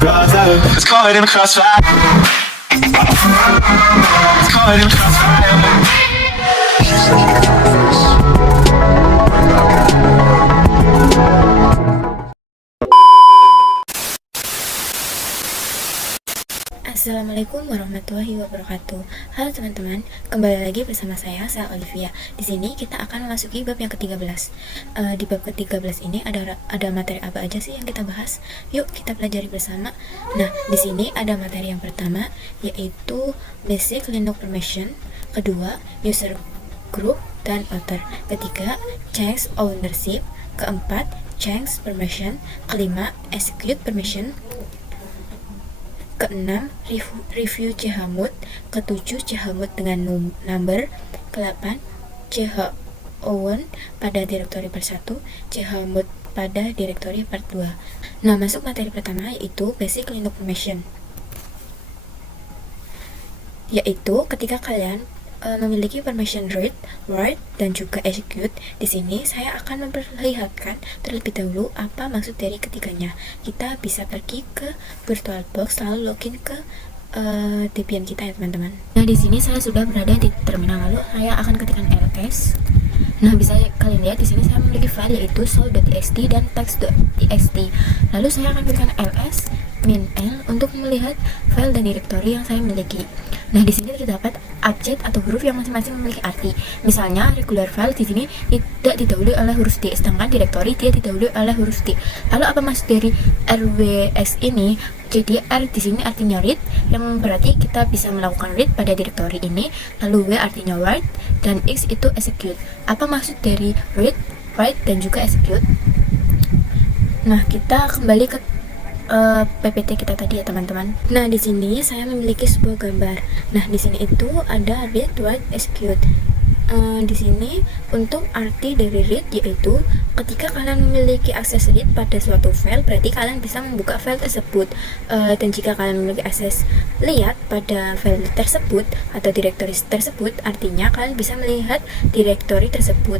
brother is caught in the crossfire. It's caught in the crossfire. She's such a catfish. Assalamualaikum warahmatullahi wabarakatuh. Halo teman-teman, kembali lagi bersama saya Olivia. Di sini kita akan memasuki bab yang ke-13. Di bab ke-13 ini ada materi apa aja sih yang kita bahas? Yuk kita pelajari bersama. Nah, di sini ada materi yang pertama yaitu basic Linux permission, kedua user group dan author, ketiga change ownership, keempat change permission, kelima execute permission, keenam review chmod, ketujuh chmod dengan number, ke-8 chown pada direktori part 1, chmod pada direktori part 2. Nah, masuk materi pertama yaitu basic Linux permission, yaitu ketika kalian memiliki permission read, write, dan juga execute. Di sini saya akan memperlihatkan terlebih dahulu apa maksud dari ketiganya. Kita bisa pergi ke VirtualBox lalu login ke Debian kita ya teman-teman. Nah, di sini saya sudah berada di terminal, lalu saya akan ketikkan ls. Nah, bisa kalian lihat di sini saya memiliki file yaitu soul.txt dan text.txt. Lalu saya akan ketikkan ls -l untuk melihat file dan direktori yang saya miliki. Nah, di sini terdapat abjad atau huruf yang masing-masing memiliki arti. Misalnya, regular file di sini tidak didahului oleh huruf D, sedangkan direktori dia didahului oleh huruf D. Lalu apa maksud dari RWX ini? Jadi R di sini artinya read, yang berarti kita bisa melakukan read pada direktori ini. Lalu W artinya write dan X itu execute. Apa maksud dari read, write, dan juga execute? Nah, kita kembali ke PPT kita tadi ya teman-teman. Nah, di sini saya memiliki sebuah gambar. Nah, di sini itu ada read, write, execute. Di sini untuk arti dari read yaitu ketika kalian memiliki akses read pada suatu file, berarti kalian bisa membuka file tersebut. Dan jika kalian memiliki akses lihat pada file tersebut atau direktori tersebut, artinya kalian bisa melihat direktori tersebut,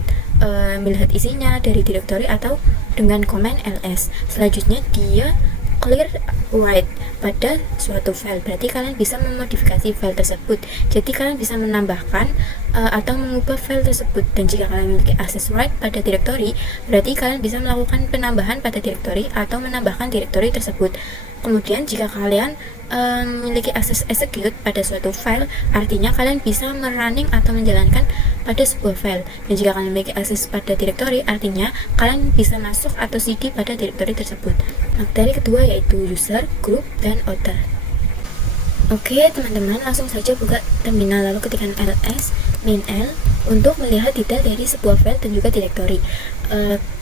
melihat isinya dari direktori atau dengan komen ls. Selanjutnya dia clear write pada suatu file, berarti kalian bisa memodifikasi file tersebut. Jadi kalian bisa menambahkan atau mengubah file tersebut. Dan jika kalian memiliki akses write pada direktori, berarti kalian bisa melakukan penambahan pada direktori atau menambahkan direktori tersebut. Kemudian jika kalian memiliki akses execute pada suatu file, artinya kalian bisa merunning atau menjalankan pada sebuah file. Dan jika kalian memiliki akses pada direktori, artinya kalian bisa masuk atau cd pada direktori tersebut. Materi kedua yaitu user, group, dan author. Oke teman-teman, langsung saja buka terminal lalu ketikkan ls -l untuk melihat detail dari sebuah file dan juga direktori.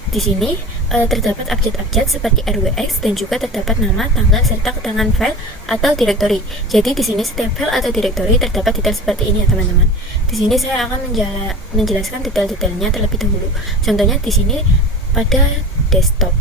Di sini terdapat abjad-abjad seperti RWX dan juga terdapat nama, tanggal, serta keterangan file atau direktori. Jadi di sini setiap file atau direktori terdapat detail seperti ini ya teman-teman. Di sini saya akan menjelaskan detail-detailnya terlebih dahulu. Contohnya di sini pada desktop.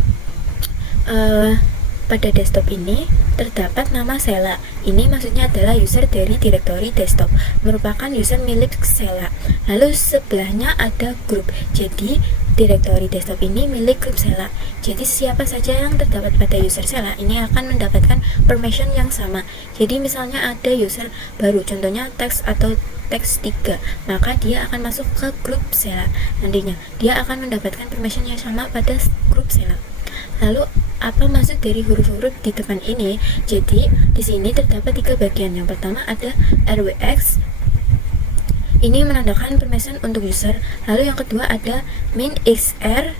Pada desktop ini terdapat nama Sela. Ini maksudnya adalah user dari direktori desktop, merupakan user milik Sela. Lalu sebelahnya ada grup. Jadi direktori desktop ini milik grup Sela. Jadi siapa saja yang terdapat pada user Sela ini akan mendapatkan permission yang sama. Jadi misalnya ada user baru, contohnya teks atau teks 3, maka dia akan masuk ke grup Sela. Nantinya dia akan mendapatkan permission yang sama pada grup Sela. Lalu apa maksud dari huruf-huruf di depan ini? Jadi di sini terdapat 3 bagian. Yang pertama ada RWX. Ini menandakan permission untuk user. Lalu yang kedua ada -xr.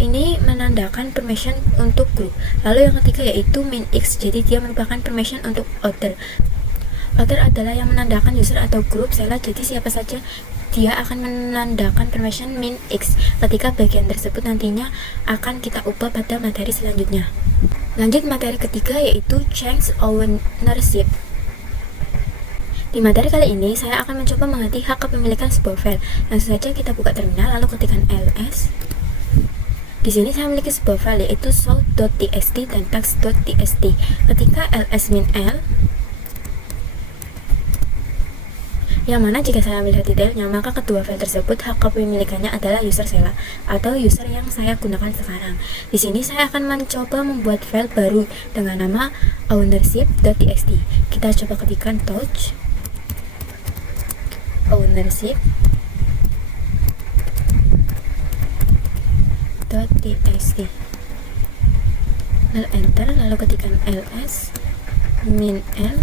Ini menandakan permission untuk group. Lalu yang ketiga yaitu -x. Jadi dia merupakan permission untuk author. Author adalah yang menandakan user atau grup Sela. Jadi siapa saja dia akan menandakan permission -x. Ketika bagian tersebut nantinya akan kita ubah pada materi selanjutnya. Lanjut materi ketiga yaitu change ownership. Di materi kali ini saya akan mencoba mengerti hak kepemilikan sebuah file. Langsung saja kita buka terminal lalu ketikkan ls. Di sini saya memiliki sebuah file yaitu soul.txt dan text.txt. Ketika ls -l, yang mana jika saya melihat detailnya, maka kedua file tersebut hak kepemilikannya adalah user Sela atau user yang saya gunakan sekarang. Di sini saya akan mencoba membuat file baru dengan nama ownership.txt. Kita coba ketikkan touch ownership.txt, lalu enter, lalu ketikkan ls min l,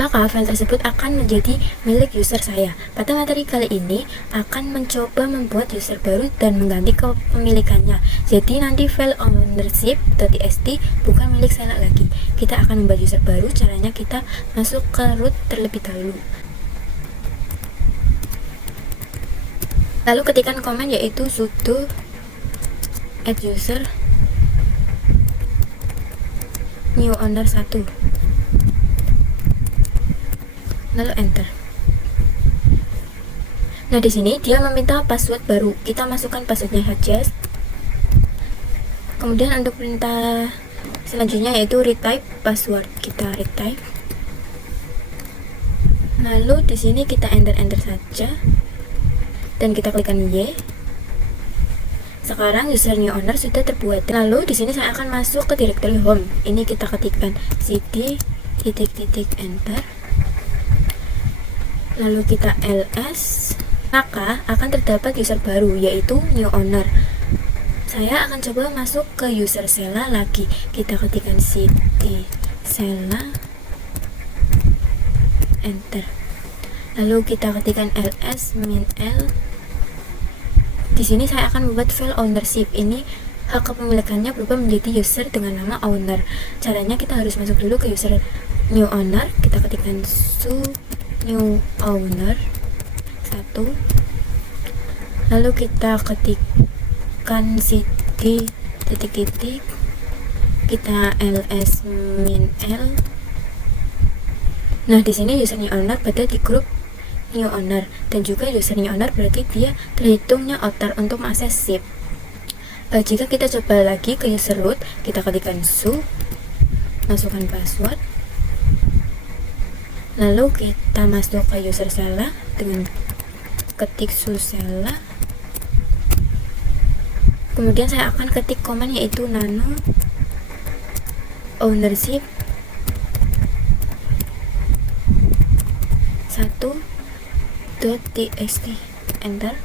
maka file tersebut akan menjadi milik user saya. Pada materi kali ini akan mencoba membuat user baru dan mengganti kepemilikannya. Jadi nanti file ownership.txt bukan milik saya lagi. Kita akan membuat user baru. Caranya kita masuk ke root terlebih dahulu. Lalu ketikkan komen yaitu sudo add user new owner 1. Lalu enter. Nah, di sini dia meminta password baru. Kita masukkan passwordnya saja. Kemudian untuk perintah selanjutnya yaitu retype password. Kita retype. Lalu di sini kita enter saja. Dan kita klikkan Y. Sekarang user new owner sudah terbuat. Lalu di sini saya akan masuk ke directory home. Ini kita ketikkan cd enter. Lalu kita ls, maka akan terdapat user baru yaitu new owner. Saya akan coba masuk ke user Sela lagi. Kita ketikkan cd Sela enter. Lalu kita ketikkan ls min l. Di sini saya akan membuat file ownership. Ini hak kepemilikannya berubah menjadi user dengan nama owner. Caranya kita harus masuk dulu ke user new owner. Kita ketikkan new owner 1, lalu kita ketikkan cd kita ls min l. Nah, di sini user new owner berada di grup new owner, dan juga user new owner berarti dia terhitungnya outer untuk mengakses zip. Jika kita coba lagi ke user root, kita ketikkan masukkan password. Lalu kita masuk ke user Sela dengan ketik Sela. Kemudian saya akan ketik command yaitu nano ownership 1.txt, enter.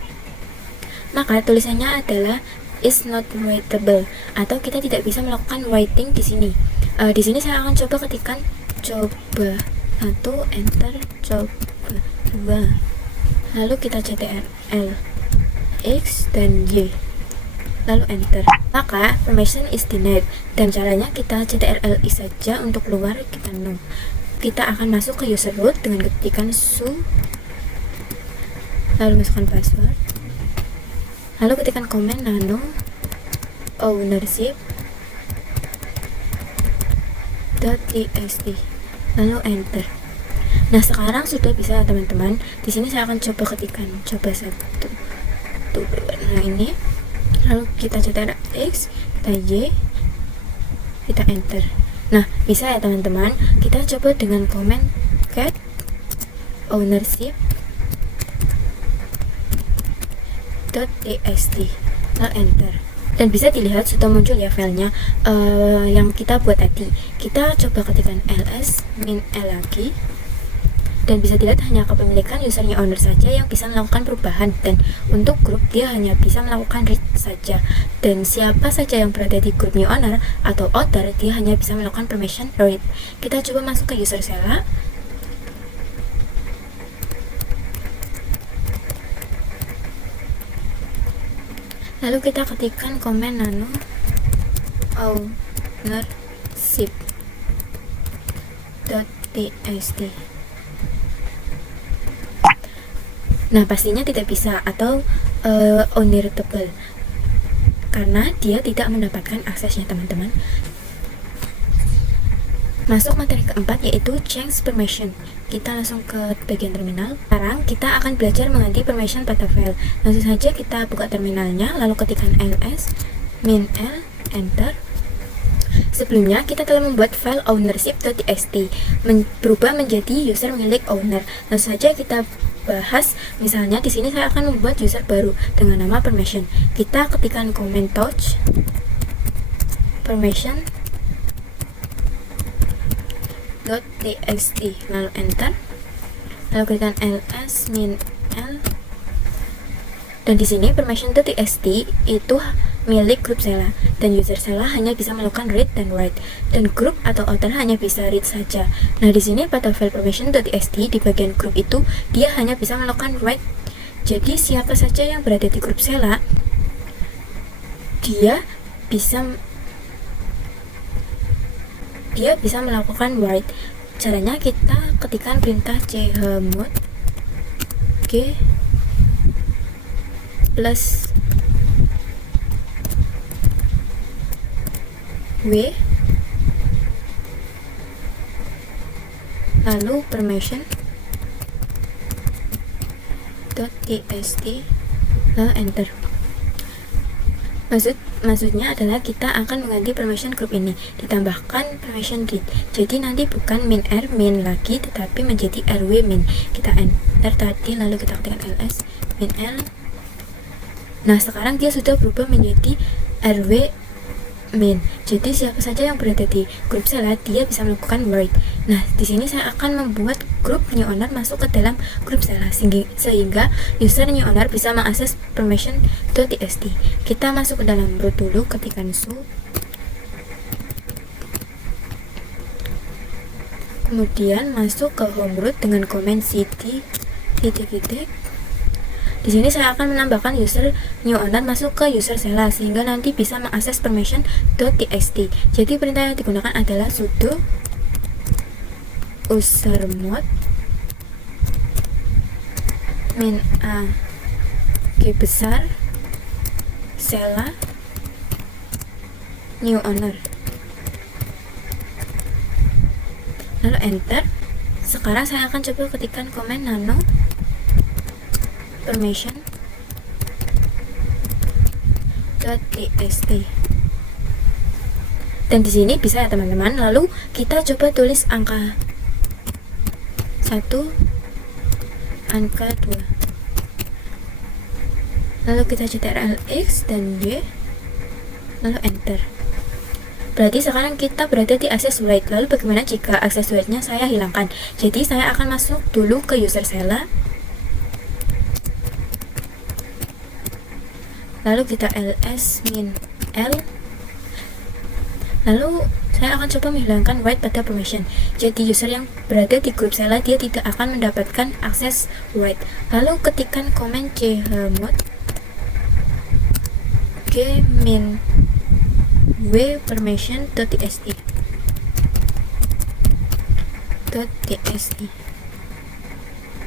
Maka tulisannya adalah is not writable, atau kita tidak bisa melakukan writing di sini. Di sini saya akan coba ketikkan coba 1, enter, coba 2, lalu kita ctrl X dan Y, lalu enter. Maka permission is denied, dan caranya kita ctrl X saja, untuk keluar kita no. Kita akan masuk ke user root dengan ketikan lalu masukkan password, lalu ketikkan command nano ownership.txt, lalu enter. Nah, sekarang sudah bisa teman-teman. Di sini saya akan coba ketikkan coba 1, 2. Nah, ini. Lalu kita ctrl X, kita Y, kita enter. Nah, bisa ya teman-teman. Kita coba dengan command cat ownership.txt, lalu enter. Dan bisa dilihat sudah muncul ya filenya yang kita buat tadi. Kita coba ketikkan ls min l lagi, dan bisa dilihat hanya kepemilikan usernya owner saja yang bisa melakukan perubahan, dan untuk grup dia hanya bisa melakukan read saja, dan siapa saja yang berada di grup new owner atau outer dia hanya bisa melakukan permission read. Kita coba masuk ke user Sela. Lalu kita ketikkan command nano ownership.txt. Nah, pastinya tidak bisa atau unreadable karena dia tidak mendapatkan aksesnya teman-teman. Masuk materi keempat yaitu change permission. Kita langsung ke bagian terminal. Sekarang kita akan belajar mengganti permission pada file. Langsung saja kita buka terminalnya, lalu ketikkan ls min l, enter. Sebelumnya kita telah membuat file ownership.txt berubah menjadi user milik owner. Langsung saja kita bahas. Misalnya di sini saya akan membuat user baru dengan nama permission. Kita ketikkan command touch permission .txt, lalu enter, lalu klikkan ls min l, dan di sini permission.txt itu milik grup Sela, dan user Sela hanya bisa melakukan read dan write, dan grup atau author hanya bisa read saja. Nah, di sini pada file permission.txt di bagian grup itu dia hanya bisa melakukan write. Jadi siapa saja yang berada di grup Sela dia bisa melakukan write. Caranya kita ketikkan perintah chmod g plus w, lalu permission.txt, lalu enter. Maksudnya adalah kita akan mengganti permission group ini, ditambahkan permission read. Jadi nanti bukan min r min lagi, tetapi menjadi rw min. Kita enter tadi, lalu kita ketikkan ls min l. Nah, sekarang dia sudah berubah menjadi rw min. Jadi siapa saja yang berada di grup Sela dia bisa melakukan write. Nah, di sini saya akan membuat grup new owner masuk ke dalam grup Sela sehingga user new owner bisa mengakses permission.txt. Kita masuk ke dalam root dulu, ketikkan su, kemudian masuk ke home root dengan komen cd titik. Di sini saya akan menambahkan user new owner masuk ke user Sela sehingga nanti bisa mengakses permission.txt. Jadi perintah yang digunakan adalah sudo usermod min a g besar Sela new owner, lalu enter. Sekarang saya akan coba ketikkan komen nano permission.txt, dan di sini bisa ya teman-teman. Lalu kita coba tulis angka 1, angka 2, lalu kita ctrl x dan y, lalu enter. Berarti sekarang kita berada di akses write. Lalu bagaimana jika akses write-nya saya hilangkan? Jadi saya akan masuk dulu ke user Sela, lalu kita ls min l, lalu saya akan coba menghilangkan write pada permission. Jadi user yang berada di grup Sela dia tidak akan mendapatkan akses write. Lalu ketikkan komen chmod g min w permission.txt,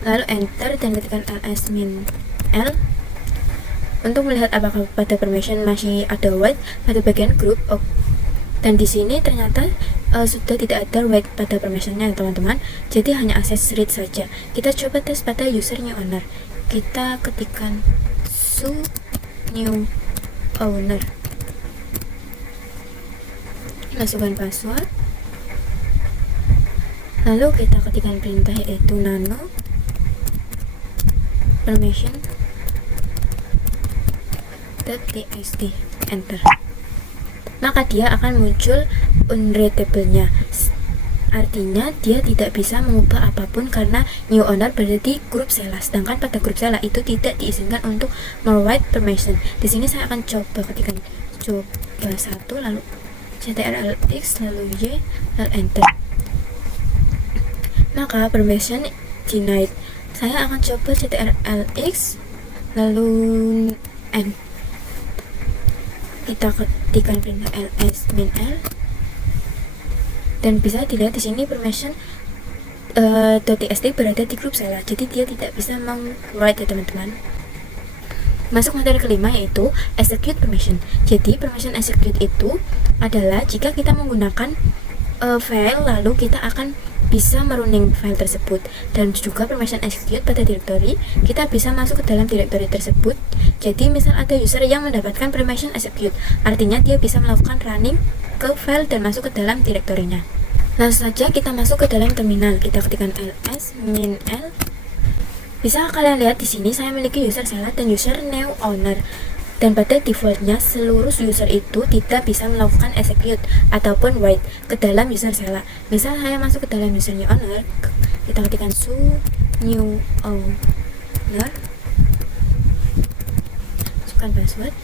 lalu enter dan ketikkan ls min l untuk melihat apakah pada permission masih ada write pada bagian grup. Dan di sini ternyata sudah tidak ada write pada permissionnya teman-teman, jadi hanya akses read saja. Kita coba tes pada user new owner. Kita ketikkan su new owner, masukkan password, lalu kita ketikkan perintah yaitu nano permission.txt, enter. Maka dia akan muncul unreadable-nya. Artinya dia tidak bisa mengubah apapun karena new owner berada di grup Sela, sedangkan pada grup Sela itu tidak diizinkan untuk mewrite permission. Di sini saya akan coba ketikkan coba 1, lalu ctrl x, lalu y, lalu enter. Maka permission denied. Saya akan coba ctrl x, lalu n. Kita ketikkan perintah ls min l, dan bisa dilihat di sini permission .txt berada di grup Sela, jadi dia tidak bisa meng-write ya teman-teman. Masuk materi kelima yaitu execute permission. Jadi permission execute itu adalah jika kita menggunakan file lalu kita akan bisa merunning file tersebut, dan juga permission execute pada directory kita bisa masuk ke dalam directory tersebut. Jadi misal ada user yang mendapatkan permission execute, artinya dia bisa melakukan running ke file dan masuk ke dalam direktorinya. Langsung saja kita masuk ke dalam terminal. Kita ketikkan ls min l. Bisa kalian lihat di sini saya memiliki user Sela dan user new owner. Dan pada defaultnya seluruh user itu tidak bisa melakukan execute ataupun write ke dalam user Sela. Misal saya masuk ke dalam user new owner, kita ketikkan su new owner, masukkan password.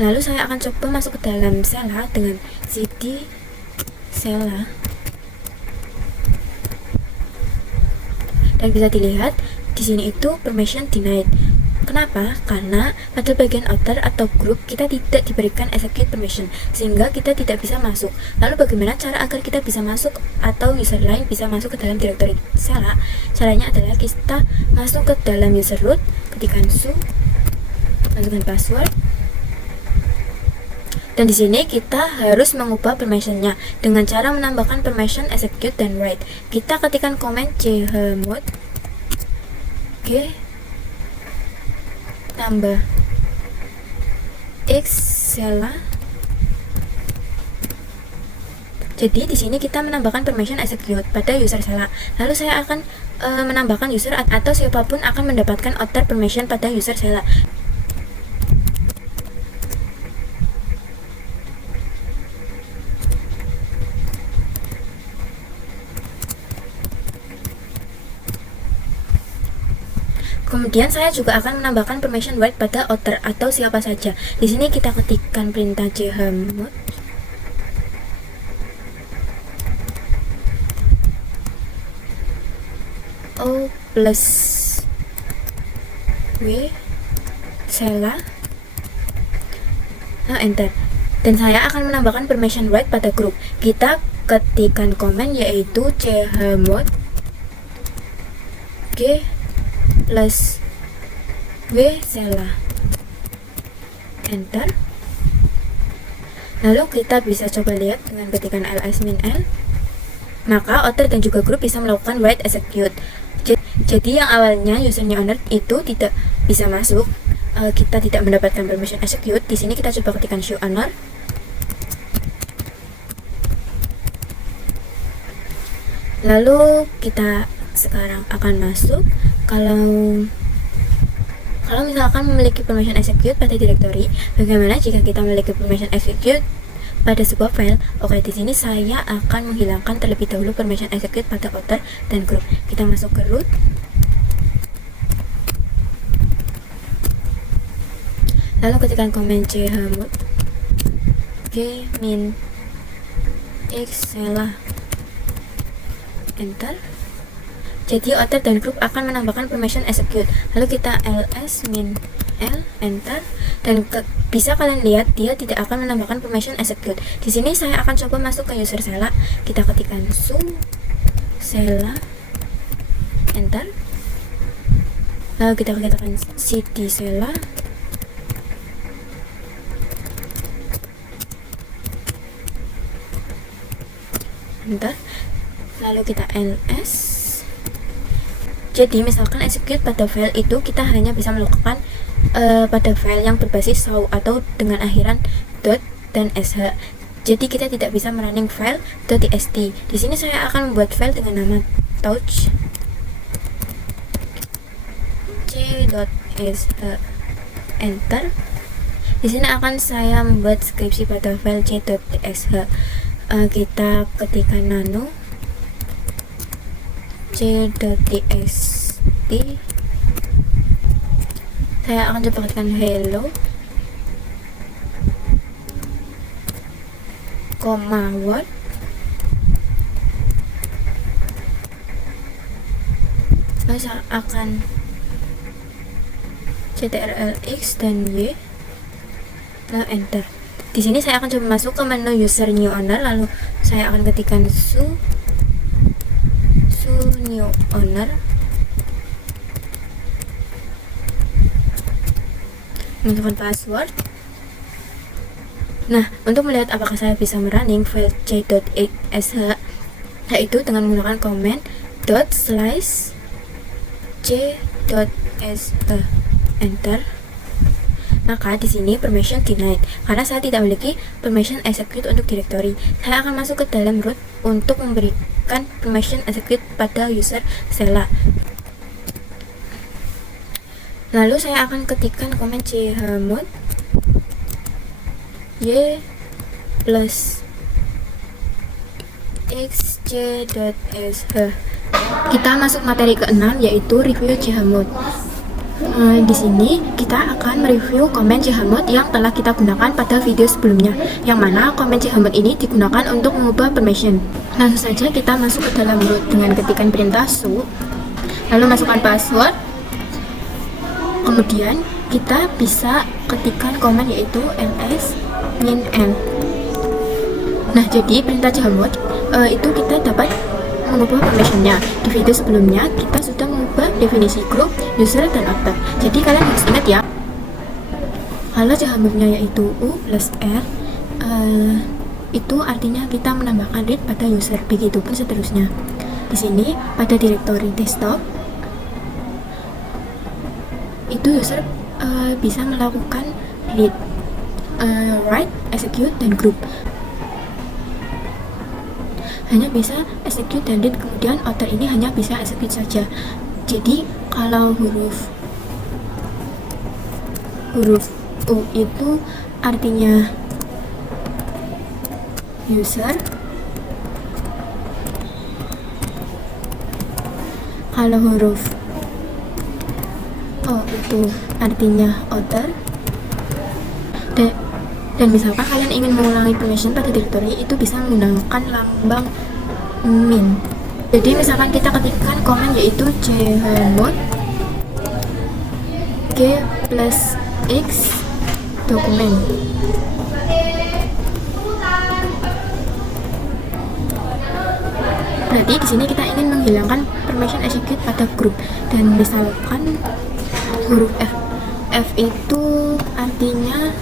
Lalu saya akan coba masuk ke dalam Sela dengan cd Sela. Dan bisa dilihat di sini itu permission denied. Kenapa? Karena pada bagian outer atau group kita tidak diberikan execute permission, sehingga kita tidak bisa masuk. Lalu bagaimana cara agar kita bisa masuk atau user lain bisa masuk ke dalam directory Sela? Caranya adalah kita masuk ke dalam user root, ketikkan su, masukkan password. Dan di sini kita harus mengubah permissionnya dengan cara menambahkan permission execute dan write. Kita ketikkan command chmod, oke, tambah x Sela. Jadi di sini kita menambahkan permission execute pada user Sela. Lalu saya akan menambahkan user atau siapapun akan mendapatkan outer permission pada user Sela. Kemudian saya juga akan menambahkan permission write pada outer atau siapa saja. Di sini kita ketikkan perintah chmod o plus w Sela. Nah, enter. Dan saya akan menambahkan permission write pada grup. Kita ketikkan command yaitu chmod g plus w Sela, enter. Lalu kita bisa coba lihat dengan ketikan ls-l, maka outer dan juga group bisa melakukan write execute. Jadi yang awalnya usernya owner itu tidak bisa masuk, kita tidak mendapatkan permission execute. Di sini kita coba ketikkan show owner, lalu kita sekarang akan masuk. Kalau misalkan memiliki permission execute pada directory, bagaimana jika kita memiliki permission execute pada sebuah file? Oke, di sini saya akan menghilangkan terlebih dahulu permission execute pada outer dan group. Kita masuk ke root, lalu ketikkan command chmod g min x Sela, enter. Jadi outer dan group akan menambahkan permission execute. Lalu kita ls-l, enter. Dan bisa kalian lihat dia tidak akan menambahkan permission execute. Di sini saya akan coba masuk ke user Sela. Kita ketikkan su Sela, enter. Lalu kita ketikkan cd Sela, enter. Lalu kita ls. Jadi misalkan execute pada file itu kita hanya bisa melakukan pada file yang berbasis saw atau dengan akhiran dot dan sh. Jadi kita tidak bisa merunning file .txt. Di sini saya akan membuat file dengan nama touch c.sh, enter. Di sini akan saya membuat skripsi pada file c.sh. Kita ketikkan nano c.txt. Saya akan coba ketikkan hello, word. Lalu saya akan ctrlx dan y, lalu enter. Di sini saya akan coba masuk ke menu user new owner, lalu saya akan ketikkan su new owner, masukkan password. Nah, untuk melihat apakah saya bisa merunning file c.sh, yaitu dengan menggunakan command ./c.sh, enter. Maka di sini permission denied karena saya tidak memiliki permission execute untuk directory. Saya akan masuk ke dalam root untuk memberikan permission execute pada user Sela. Lalu saya akan ketikkan komen chmod y plus xc.sh. Kita masuk materi ke-6 yaitu review chmod. Di sini kita akan mereview komen chmod yang telah kita gunakan pada video sebelumnya, yang mana komen chmod ini digunakan untuk mengubah permission. Langsung saja kita masuk ke dalam root dengan ketikan perintah su, lalu masukkan password. Kemudian kita bisa ketikkan komen yaitu ls min n. Nah, jadi perintah chmod itu kita dapat mengubah permissionnya. Di video sebelumnya kita sudah mengubah definisi grup, user, dan author. Jadi kalian harus ingat ya, kalau chmodnya yaitu u plus r, itu artinya kita menambahkan read pada user, begitupun seterusnya. Di sini pada direktori desktop itu user bisa melakukan read, write, execute, dan group. Hanya bisa execute dan read, kemudian author ini hanya bisa execute saja. Jadi kalau huruf U itu artinya user, kalau huruf O itu artinya author, dan misalkan kalian ingin mengulangi permission pada directory, itu bisa menggunakan lambang min. Jadi misalkan kita ketikkan komen yaitu chmod g plus x dokumen. Berarti di sini kita ingin menghilangkan permission execute pada grup, dan misalkan huruf F itu artinya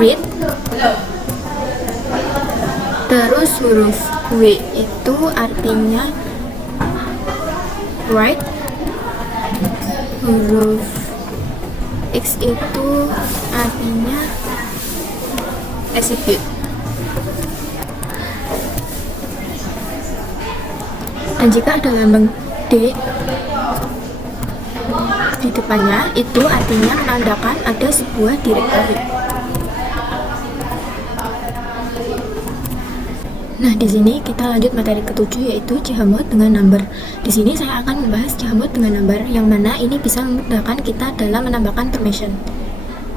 read, terus huruf W itu artinya write, huruf X itu artinya execute. Dan jika ada lambang D di depannya, itu artinya menandakan ada sebuah directory. Nah, di sini kita lanjut materi ke-7 yaitu chmod dengan number. Di sini saya akan membahas chmod dengan number, yang mana ini bisa memudahkan kita dalam menambahkan permission.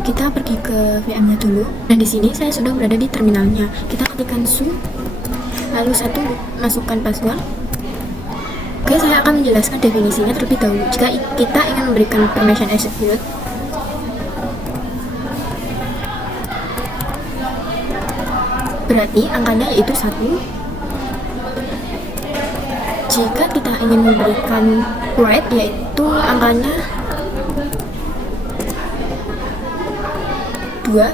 Kita pergi ke VM-nya dulu. Nah, di sini saya sudah berada di terminalnya. Kita ketikkan su, lalu masukkan password. Oke, saya akan menjelaskan definisinya terlebih dahulu. Jika kita ingin memberikan permission execute, berarti angkanya yaitu 1. Jika kita ingin memberikan write, yaitu angkanya 2.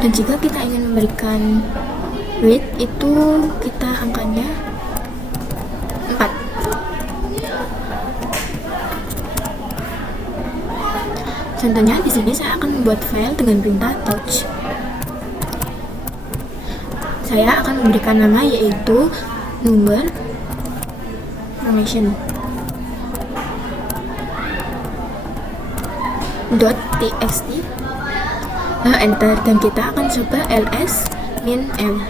Dan jika kita ingin memberikan read, itu kita angkanya 4. Contohnya di sini saya akan membuat file dengan perintah touch. Saya akan memberikan nama yaitu number permission .txt, enter, dan kita akan coba ls min m.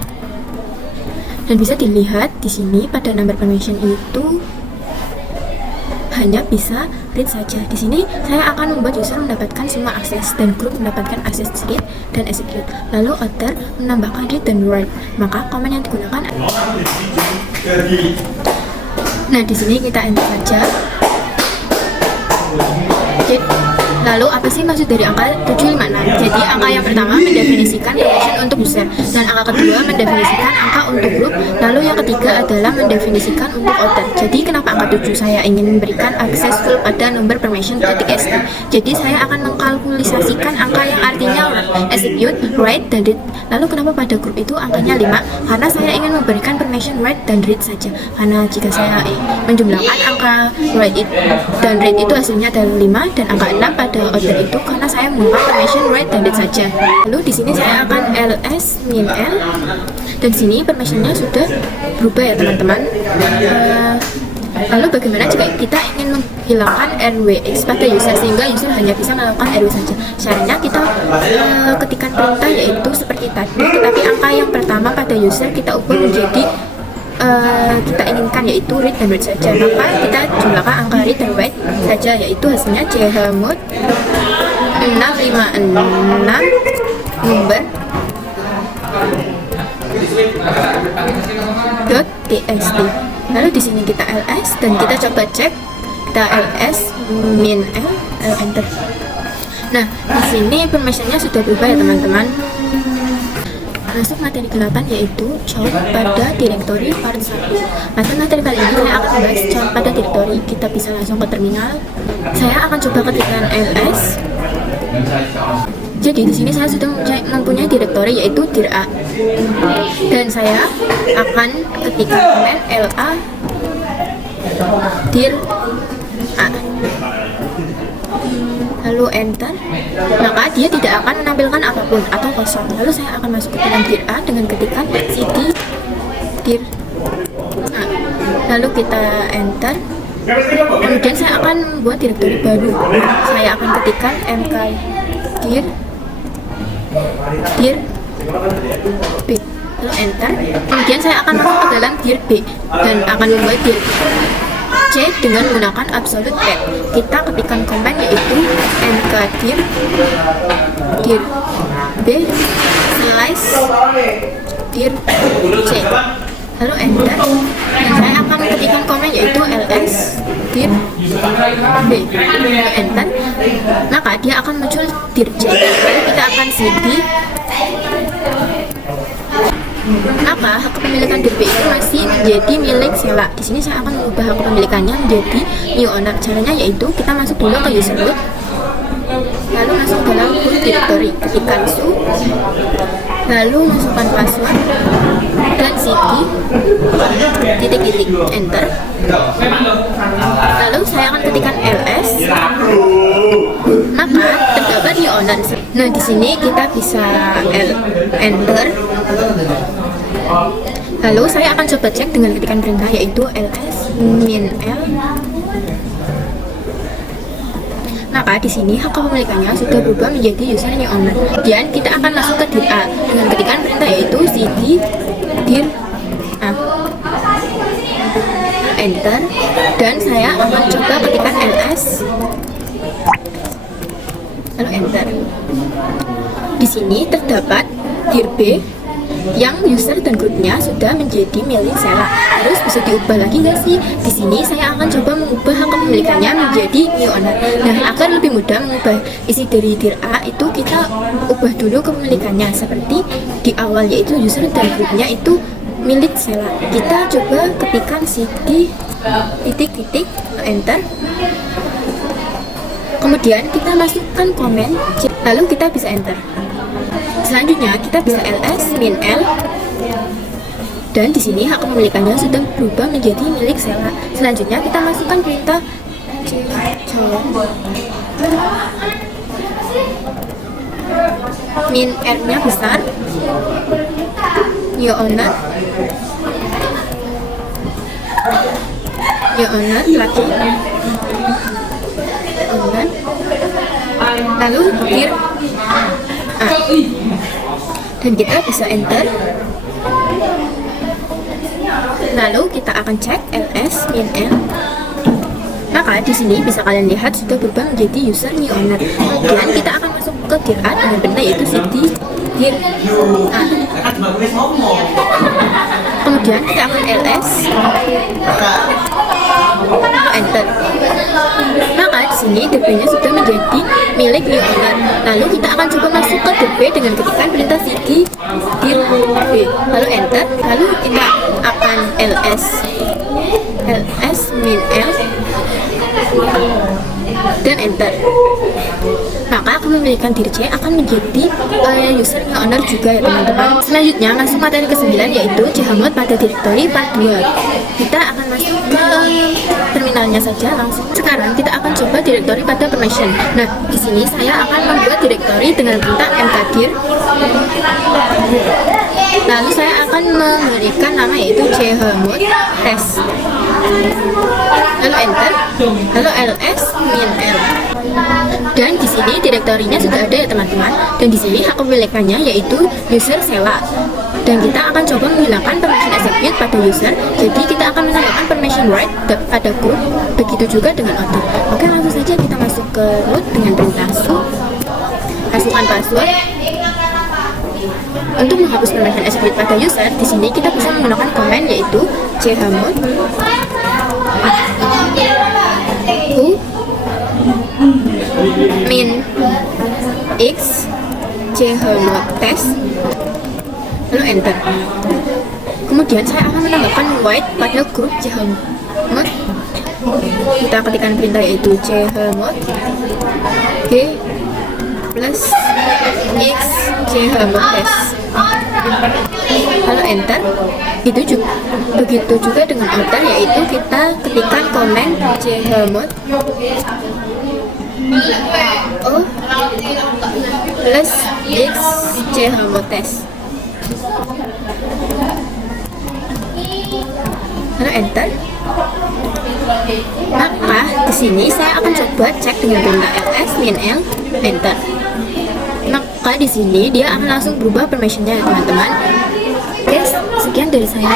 Dan bisa dilihat di sini pada number permission itu hanya bisa read saja. Di sini saya akan membuat user mendapatkan semua akses dan group mendapatkan akses read dan execute. Lalu author menambahkan read dan write. Maka komen yang digunakan. Nah, di sini kita enter saja. Lalu apa sih maksud dari angka 756? Jadi angka yang pertama mendefinisikan permission untuk user, dan angka kedua mendefinisikan angka untuk grup, lalu yang ketiga adalah mendefinisikan untuk author. Jadi kenapa angka 7? Saya ingin memberikan akses full pada number permission.txt. Jadi saya akan mengkalkulisasikan angka yang artinya execute, write, dan read. Lalu kenapa pada grup itu angkanya 5? Karena saya ingin memberikan permission write dan read saja. Karena jika saya menjumlahkan angka write dan read itu hasilnya adalah 5 dan angka 6 pada order itu, karena saya menggunakan permission write dan read saja. Lalu di sini saya akan ls min l, dan sini permissionnya sudah berubah ya teman-teman. Lalu bagaimana jika kita ingin menghilangkan RWX pada user sehingga user hanya bisa melakukan RW saja? Caranya kita ketikkan perintah yaitu seperti tadi, tetapi angka yang pertama pada user kita ubah menjadi kita inginkan yaitu read dan write saja. Maka kita jumlahkan angka read dan write saja, yaitu hasilnya chmod 656 number .txt. Lalu di sini kita ls dan kita coba cek, kita ls min l, enter. Nah, di sini permissionnya sudah berubah ya teman-teman. Masuk materi ke-8 yaitu count pada directory part 1. Pada materi kali ini saya akan membahas count pada directory. Kita bisa langsung ke terminal. Saya akan coba ketikkan ls. Jadi di sini saya sudah mempunyai directory yaitu dir a, dan saya akan ketikkan command la dir a, lalu enter, maka dia tidak akan menampilkan apapun atau kosong. Lalu saya akan masuk ke dalam dir a dengan ketikan cd dir a, lalu kita enter. Kemudian saya akan membuat directory baru. Saya akan ketikkan mk dir b, lalu enter. Kemudian saya akan masuk ke dalam dir b dan akan membuat dir c dengan menggunakan absolute path. Kita ketikkan command yaitu mkdir dir b slash dir c, lalu enter. Dan saya akan ketikkan command yaitu ls dir b, lalu enter. Maka dia akan muncul dir c. Lalu kita akan cd, maka hak kepemilikan dir b itu masih menjadi milik Sela. Di sini saya akan mengubah hak kepemilikannya menjadi new owner. Caranya yaitu kita masuk dulu ke user root, lalu masuk dalam root directory, ketikkan su, lalu masukkan password dan cd titik-titik, enter. Lalu saya akan ketikkan ls, maka terdapat new owner. Nah, di sini kita bisa enter. Lalu saya akan coba cek dengan ketikan perintah yaitu ls min l. Maka di sini hak kepemilikannya sudah berubah menjadi user new owner. Kemudian kita akan masuk ke dir a dengan ketikan perintah yaitu cd dir a, enter. Dan saya akan coba ketikkan ls, lalu enter. Di sini terdapat dir b yang user dan grupnya sudah menjadi milik Sela. Terus bisa diubah lagi nggak sih? Di sini saya akan coba mengubah hak kepemilikannya menjadi new owner. Nah, agar lebih mudah mengubah isi dari dir a itu, kita ubah dulu kepemilikannya seperti di awal, yaitu user dan grupnya itu milik Sela. Kita coba ketikkan cd titik-titik, enter. Kemudian kita masukkan komen, lalu kita bisa enter. Selanjutnya kita bisa ls min l, dan di sini hak kepemilikannya sudah berubah menjadi milik Sela. Selanjutnya kita masukkan perintah min r-nya besar, new owner lagi owner, lalu dir a, dan kita bisa enter. Lalu kita akan cek ls min l, maka di sini bisa kalian lihat sudah berubah menjadi user new owner. Kemudian kita akan masuk ke dir a dengan perintah yaitu cd dir a. Kemudian kita akan ls, enter. Maka di sini dir-b-nya sudah menjadi milik new owner. Lalu kita akan coba masuk ke dir-b dengan ketikan perintah cd dir-b, lalu enter. Lalu kita akan ls min l, dan enter. Maka kepemilikan diri C akan menjadi user yang owner juga ya teman-teman. Selanjutnya masuk materi ke-9 yaitu chmod pada direktori part 2. Kita akan masuk ke terminalnya saja langsung. Sekarang kita akan coba direktori pada permission. Nah, di sini saya akan membuat direktori dengan perintah mkdir. Lalu saya akan memberikan nama yaitu chmod test. Lalu enter. Lalu ls -l. Dan di sini direktorinya sudah ada ya teman-teman. Dan di sini hak kepemilikannya yaitu user sewa. Dan kita akan coba menghilangkan permission execute pada user. Jadi kita akan menambahkan permission write pada group. Begitu juga dengan author. Oke, langsung saja kita masuk ke root dengan perintah su. Masukkan password. Untuk menghapus permission execute pada user, di sini kita bisa menggunakan command yaitu chmod who min x chmod test, lalu enter. Kemudian saya akan menambahkan white pada grup chmod. Kita ketikkan perintah yaitu chmod g plus x chmod test, lalu enter. Begitu juga dengan outer, yaitu kita ketikkan komen chmod o plus x chmod test, lalu enter. Maka di sini saya akan coba cek dengan perintah ls -l enter. Maka di sini dia akan langsung berubah permissionnya ya teman-teman. Guys, sekian dari saya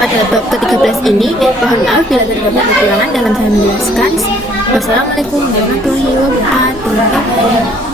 pada bab ke-13 ini. Mohon maaf bila terdapat kekurangan dalam saya menjelaskan. Wassalamualaikum warahmatullahi wabarakatuh.